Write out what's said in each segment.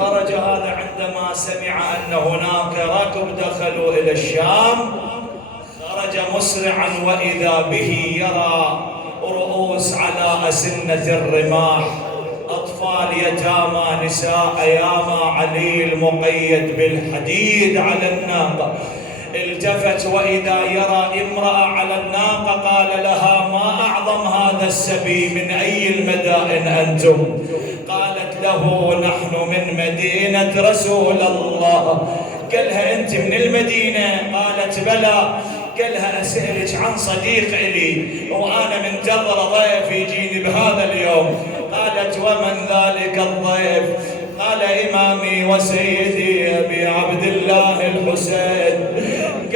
خرج هذا عندما سمع أن هناك ركب دخلوا إلى الشام. خرج مسرعا وإذا به يرى رؤوس على أسنة الرماح، أطفال يتامى نساء أيامى علي المقيد بالحديد على الناقة. التفت وإذا يرى امرأة على الناقة، قال لها: ما أعظم هذا السبي، من أي المدائن أنتم؟ قالت له: نحن من مدينة رسول الله. قالها: أنت من المدينة؟ قالت: بلى. قالها: أسألك عن صديق إلي وأنا منتظر ضيف يجيني بهذا اليوم. قالت: ومن ذلك الضيف؟ قال: إمامي وسيدي أبي عبد الله الحسين.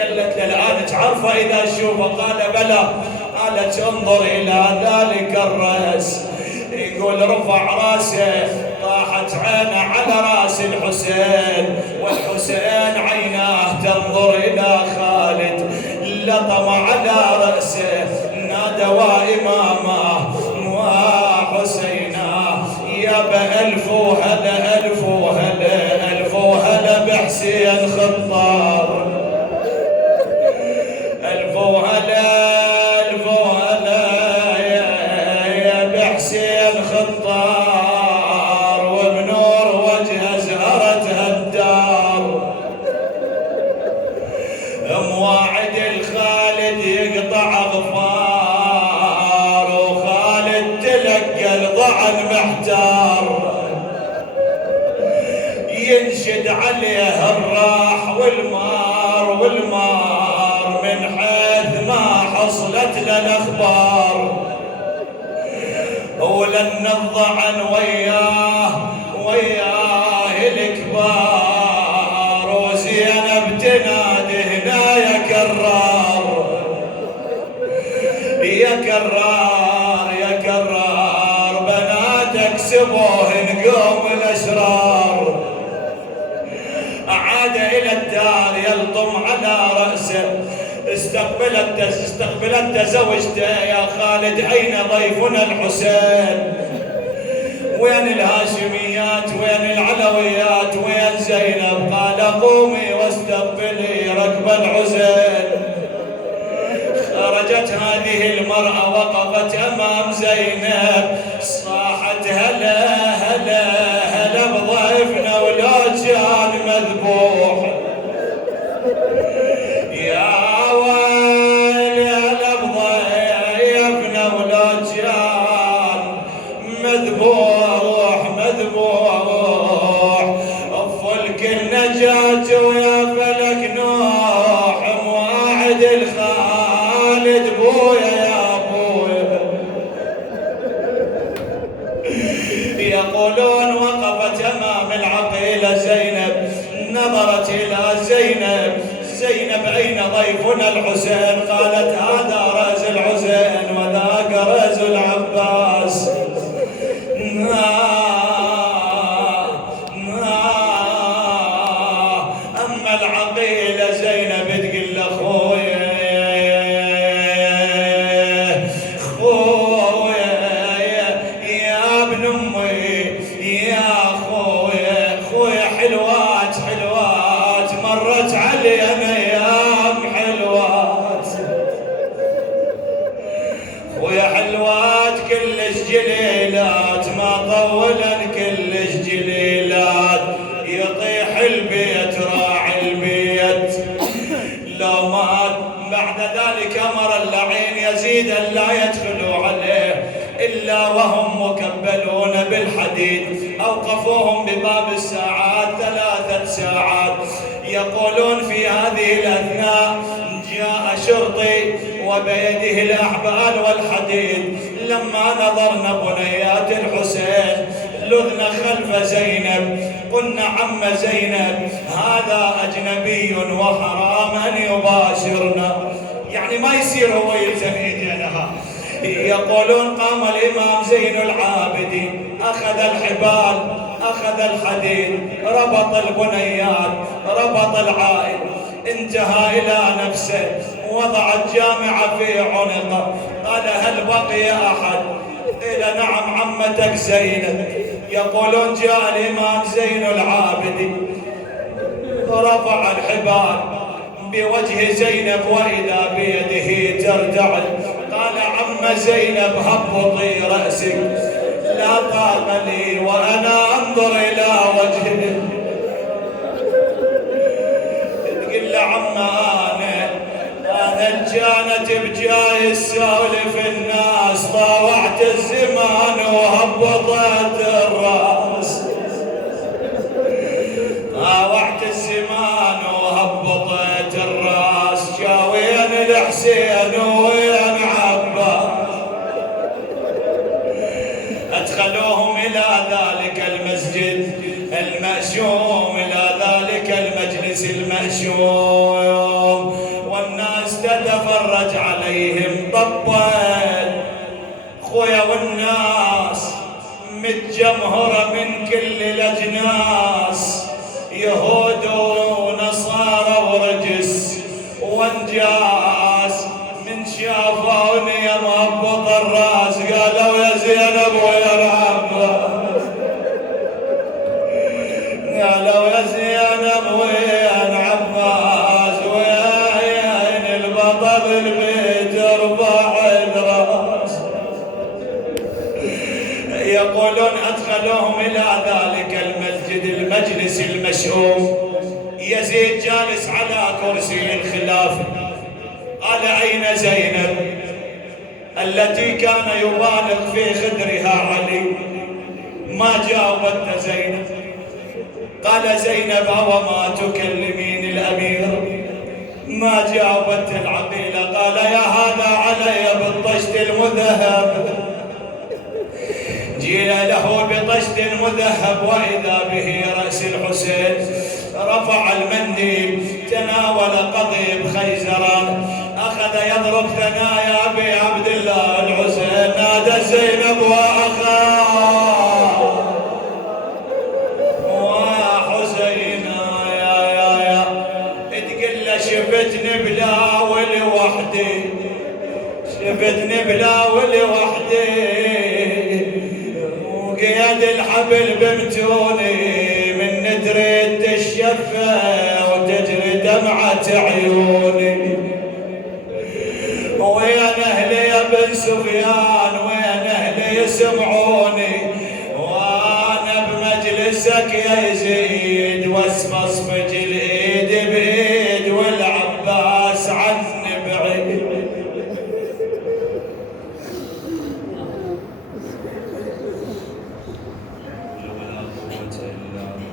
قالت له: الآن تعرفه إذا شوفه؟ قال: بلى. قالت: انظر إلى ذلك الرأس. يقول رفع راسه، طاحت عينه على راس الحسين، والحسين عيناه تنظر إلى خالد. لطم على رأسه، نادى: وإمامه وحسيناه، يا بألف وهلا ألف وهلا ألف وهلا بحسين خطار، ألف وهلا ألف وهلا يا بحسين خطار، وبنور وجهه زهرتها الدار. مواعد الخالد يقطع غفار، وخالد تلقى الضعن محتار. ينشد عليه الراح والمار والمار، من حيث ما حصلت للأخبار. ولن الضعن وياه الكبار، وزينب تنادي هنا: يا كرار يا كرار يا كرار، بناتك سبوهن قوم الأشرار. عاد إلى الدار يلطم على رأسه. استقبلت زوجته: يا خالد، أين ضيفنا الحسين؟ وين الهاشميات؟ وين العلويات؟ وين زينب؟ قال: قومي واستقبلي ركب الحسين. خرجت هذه المرأة وقفت أمام زينب، صاحت: هلا هلا هلا بضيفنا ولو كان مذبوح. يا ويل هلا بضيفنا ولو كان مذبوح مذبوح. فلك النجاة ويا فلك نوح، مواعد الخالد بويا يا بويا. يقولون وقفت أمام العقيلة زينب، نظرت إلى زينب: أين ضيفنا الحسين؟ قالت: هذا رأس الحسين وذاك رأس العباس. أما العقيلة زينب تقول له: خويا يا ابن أمي، يا خويا حلوات مرت علينا أيام حلوات. خويا حلوات كلش جليلات، ما طولا كلش جليلات. يطيح البيت راعي البيت لو مات. بعد ذلك أمر اللعين يزيد لا يدخلوا عليه إلا وهم مكبلون بالحديد. أوقفوهم بباب الساعات 3 ساعات. يقولون في هذه الأثناء جاء شرطي وبيده الأحبال والحديد. لما نظرنا بنيات الحسين لذنا خلف زينب، قلنا: عم زينب، هذا أجنبي وحرام أن يباشرنا. يعني ما يصير هو يلزم إيدينها. يقولون: قام الإمام زين العابدين، أخذ الحبال، أخذ الحديد، ربط البنيات، ربط العائل، انتهى إلى نفسه، وضع الجامعة في عنقه. قال: هل بقي أحد؟ قيل: نعم عمتك زينب. يقولون جاء الإمام زين العابدين رفع الحبال بوجه زينب وإذا بيده ترتعد. قال عم زينب هبطي رأسك لا طاق لي وأنا أنظر إلى وجهه. تقول له عم أنا كانت بجاي السولف الناس طاوعت الزمان وهبطت الرأس. طاوعت الزمان وهبطت الرأس. شاوين الحسين وين عباس. أدخلوهم إلى ذلك المسجد المأشوم إلى ذلك المجلس المأشوم والناس تتفرج عليهم. طبت خويا والناس متجمهرة من كل الأجناس يهود ونصارى ورجس وانجاس. من شافوني يا مهبط الراس قالوا يا زينب ويا عباس. قالوا يا زينب وين عباس وين البطل البيت ارفع الراس. يقولون أدخلوهم إلى ذلك المسجد المجلس المشؤوم. يزيد جالس على كرسي الخلافة. قال أين زينب التي كان يبالغ في خدرها علي؟ ما جاوبت زينب. قال زينب وما تكلمين الأمير؟ ما جاوبت العقيلة. قال يا هذا علي بالطشت المذهب. جينا له بطشت مذهب وإذا به رأس الحسين. رفع المنديل تناول قضيب خيزران أخذ يضرب ثنايا بعبد الله الحسين. نادى زينب وأخاه وحسين يا تقول له شفتني بلاول وحدي. شفتني بلاول وحدي وقيد الحبل بمتوني من ندري تشفى وتجري دمعة عيوني. وين أهلي يا بن سفيان وين أهلي يسمعوني وأنا بمجلسك يا يزيد واسمص بجي